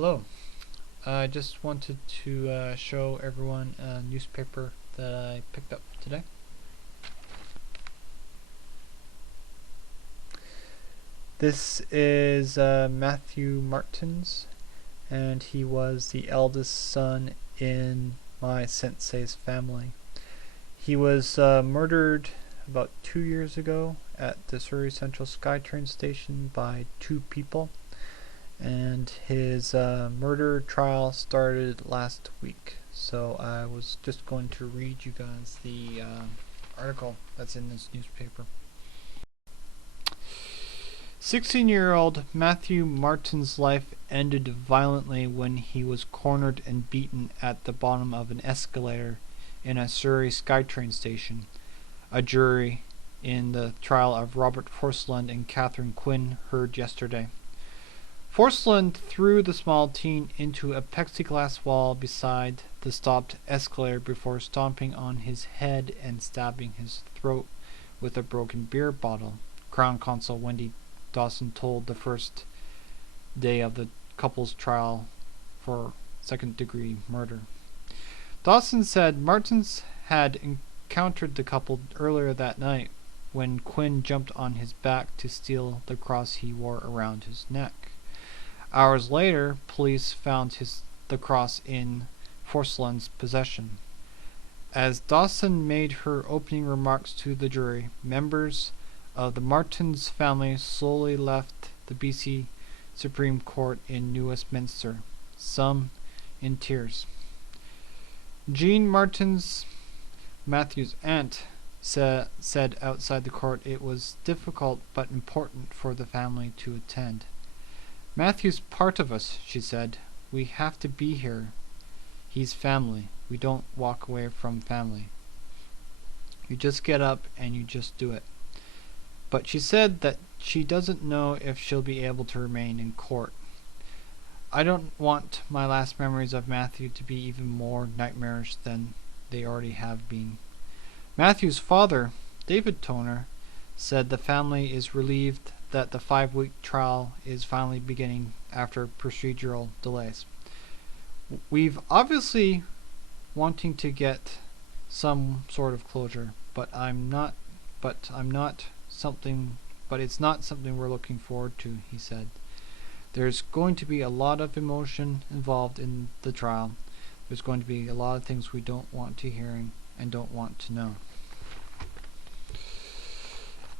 Hello. I just wanted to show everyone a newspaper that I picked up today. This is Matthew Martins, and he was the eldest son in my sensei's family. He was murdered about 2 years ago at the Surrey Central SkyTrain station by two people, and his murder trial started last week. So I was just going to read you guys the article that's in this newspaper. 16-year-old Matthew Martin's life ended violently when he was cornered and beaten at the bottom of an escalator in a Surrey SkyTrain station. A jury in the trial of Robert Forslund and Catherine Quinn heard yesterday. Forslund threw the small teen into a plexiglass wall beside the stopped escalator before stomping on his head and stabbing his throat with a broken beer bottle, Crown Counsel Wendy Dawson told the first day of the couple's trial for second-degree murder. Dawson said Martins had encountered the couple earlier that night when Quinn jumped on his back to steal the cross he wore around his neck. Hours later, police found the cross in Forslund's possession. As Dawson made her opening remarks to the jury, members of the Martins family slowly left the BC Supreme Court in New Westminster, some in tears. Jean Martins, Matthew's aunt, said outside the court it was difficult but important for the family to attend. Matthew's part of us, she said. We have to be here. He's family. We don't walk away from family. You just get up and you just do it. But she said that she doesn't know if she'll be able to remain in court. I don't want my last memories of Matthew to be even more nightmarish than they already have been. Matthew's father, David Toner, said the family is relieved that the 5-week trial is finally beginning after procedural delays. We've obviously wanting to get some sort of closure, but it's not something we're looking forward to, he said. There's going to be a lot of emotion involved in the trial. There's going to be a lot of things we don't want to hear and don't want to know.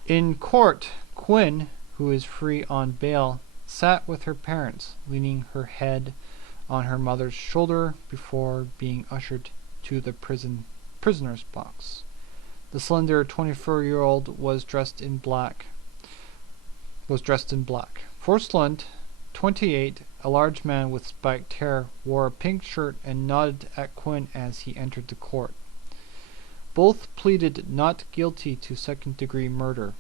In court, Quinn, who is free on bail, sat with her parents, leaning her head on her mother's shoulder before being ushered to the prisoner's box. The slender 24-year-old was dressed in black. Forslund, 28, a large man with spiked hair, wore a pink shirt and nodded at Quinn as he entered the court. Both pleaded not guilty to second-degree murder.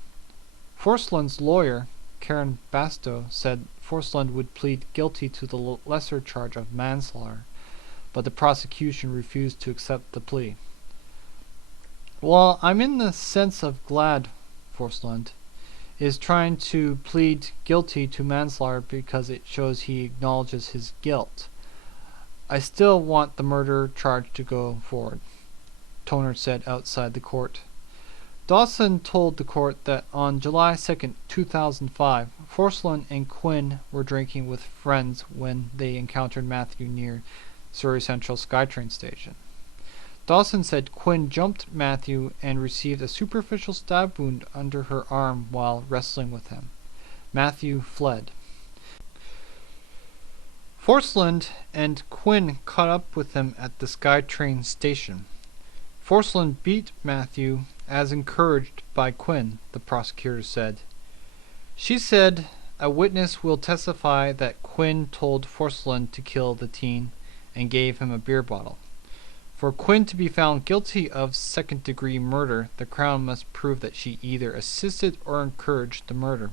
Forslund's lawyer, Karen Basto, said Forslund would plead guilty to the lesser charge of manslaughter, but the prosecution refused to accept the plea. Well, I'm in the sense of glad Forslund is trying to plead guilty to manslaughter because it shows he acknowledges his guilt. I still want the murder charge to go forward, Toner said outside the court. Dawson told the court that on July 2, 2005, Forslund and Quinn were drinking with friends when they encountered Matthew near Surrey Central SkyTrain station. Dawson said Quinn jumped Matthew and received a superficial stab wound under her arm while wrestling with him. Matthew fled. Forslund and Quinn caught up with them at the SkyTrain station. Forslund beat Matthew as encouraged by Quinn, the prosecutor said. She said a witness will testify that Quinn told Forslund to kill the teen and gave him a beer bottle. For Quinn to be found guilty of second-degree murder, the Crown must prove that she either assisted or encouraged the murder.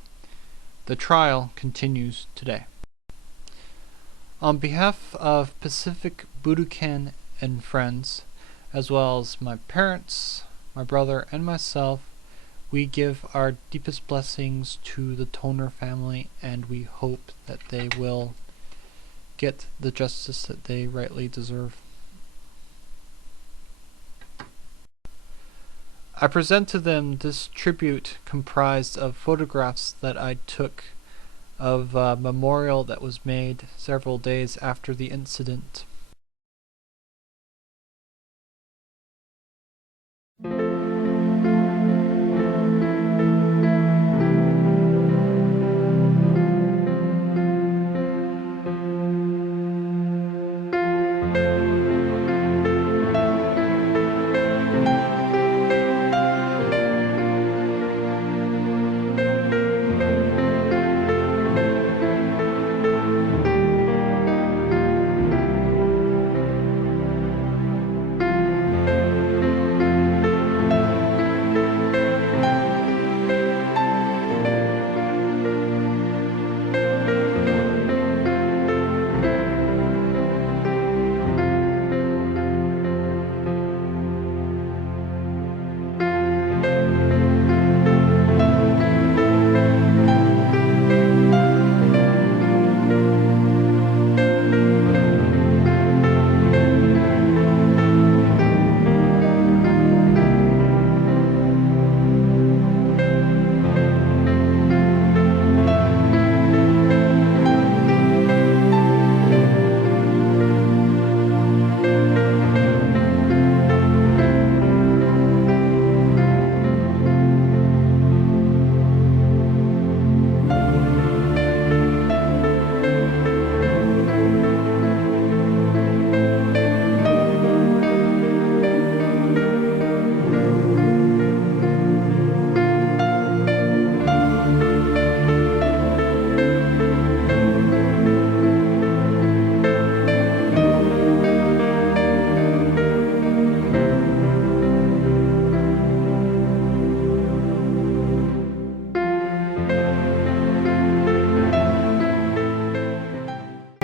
The trial continues today. On behalf of Pacific Budokan and friends, as well as my parents, my brother, and myself, we give our deepest blessings to the Toner family, and we hope that they will get the justice that they rightly deserve. I present to them this tribute comprised of photographs that I took of a memorial that was made several days after the incident.